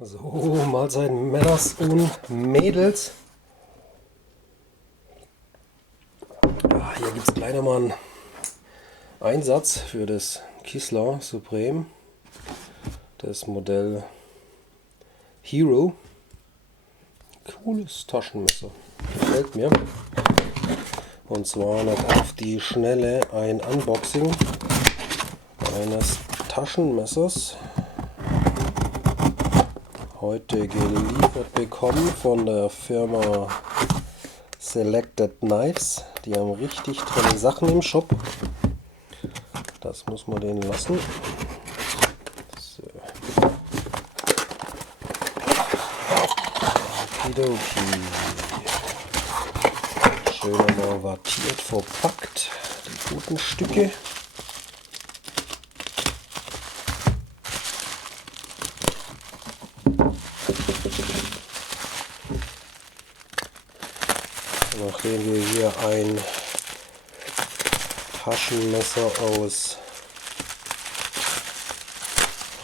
So, Mahlzeit Männers und Mädels. Ja, hier gibt es gleich nochmal einen Einsatz für das Kistler Supreme. Das Modell Hero. Cooles Taschenmesser. Gefällt mir. Und zwar noch auf die Schnelle ein Unboxing eines Taschenmessers. Heute geliefert bekommen von der Firma Selected Knives. Die haben richtig tolle Sachen im Shop. Das muss man denen lassen. So. Okidoki. Schön mal wattiert verpackt. Die guten Stücke. Nachdem wir hier ein Taschenmesser aus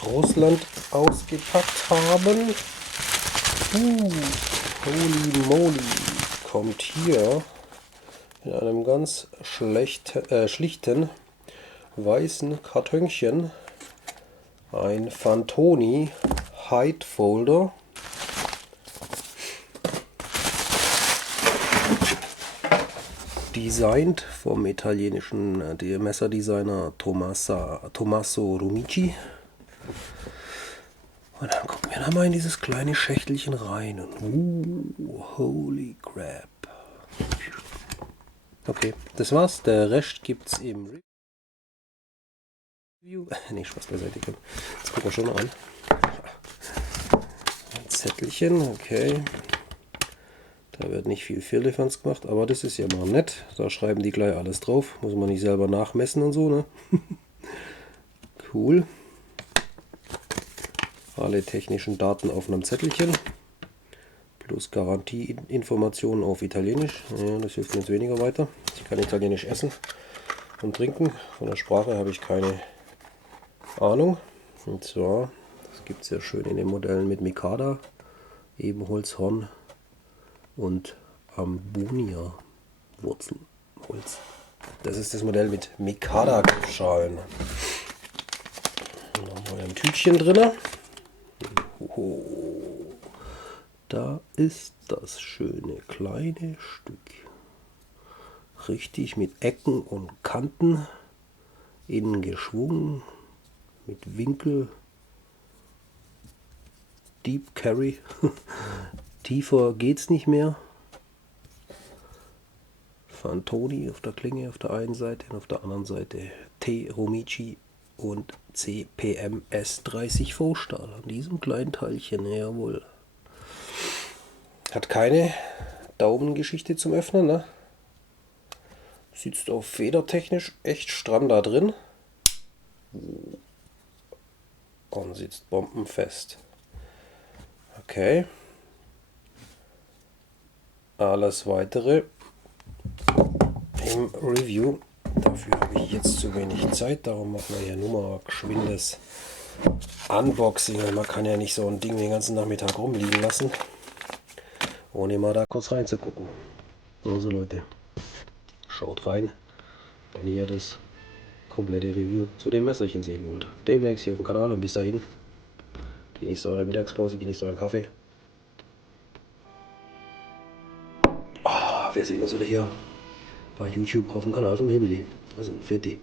Russland ausgepackt haben, holy moly, kommt hier in einem ganz schlichten weißen Kartönchen ein Fantoni Height Folder. Designt vom italienischen Messerdesigner Tommaso Rumici. Und dann gucken wir da mal in dieses kleine Schächtelchen rein. Und holy crap. Okay, das war's. Der Rest gibt's im Review. Ne, Spaß beiseite. Jetzt gucken wir schon mal an. Ein Zettelchen, okay. Da wird nicht viel Firlefanz gemacht, aber das ist ja mal nett. Da schreiben die gleich alles drauf. Muss man nicht selber nachmessen und so, ne? Cool. Alle technischen Daten auf einem Zettelchen. Plus Garantieinformationen auf Italienisch. Ja, das hilft mir jetzt weniger weiter. Ich kann Italienisch essen und trinken. Von der Sprache habe ich keine Ahnung. Und zwar, das gibt es ja schön in den Modellen mit Mikada, Ebenholzhorn und Ambonia Wurzelholz. Das ist das Modell mit Mikada-Schalen. Dann haben wir ein Tütchen drin. Da ist das schöne kleine Stück. Richtig mit Ecken und Kanten. Innen geschwungen. Mit Winkel. Deep Carry. Tiefer geht's nicht mehr. Fantoni auf der Klinge auf der einen Seite und auf der anderen Seite T. Rumici und CPMS 30V Stahl an diesem kleinen Teilchen, jawohl. Hat keine Daumengeschichte zum Öffnen, ne? Sitzt auch federtechnisch echt stramm da drin und sitzt bombenfest. Okay. Alles weitere im Review. Dafür habe ich jetzt zu wenig Zeit, darum machen wir hier nur mal geschwindes Unboxing. Man kann ja nicht so ein Ding den ganzen Nachmittag rumliegen lassen, ohne mal da kurz reinzugucken. Also Leute, schaut rein, wenn ihr das komplette Review zu dem Messerchen sehen wollt. Demnächst hier auf dem Kanal und bis dahin, genießt eure Mittagspause, genießt euren Kaffee. Wir sehen uns wieder hier bei YouTube auf dem Kanal von Himeli. Also für die.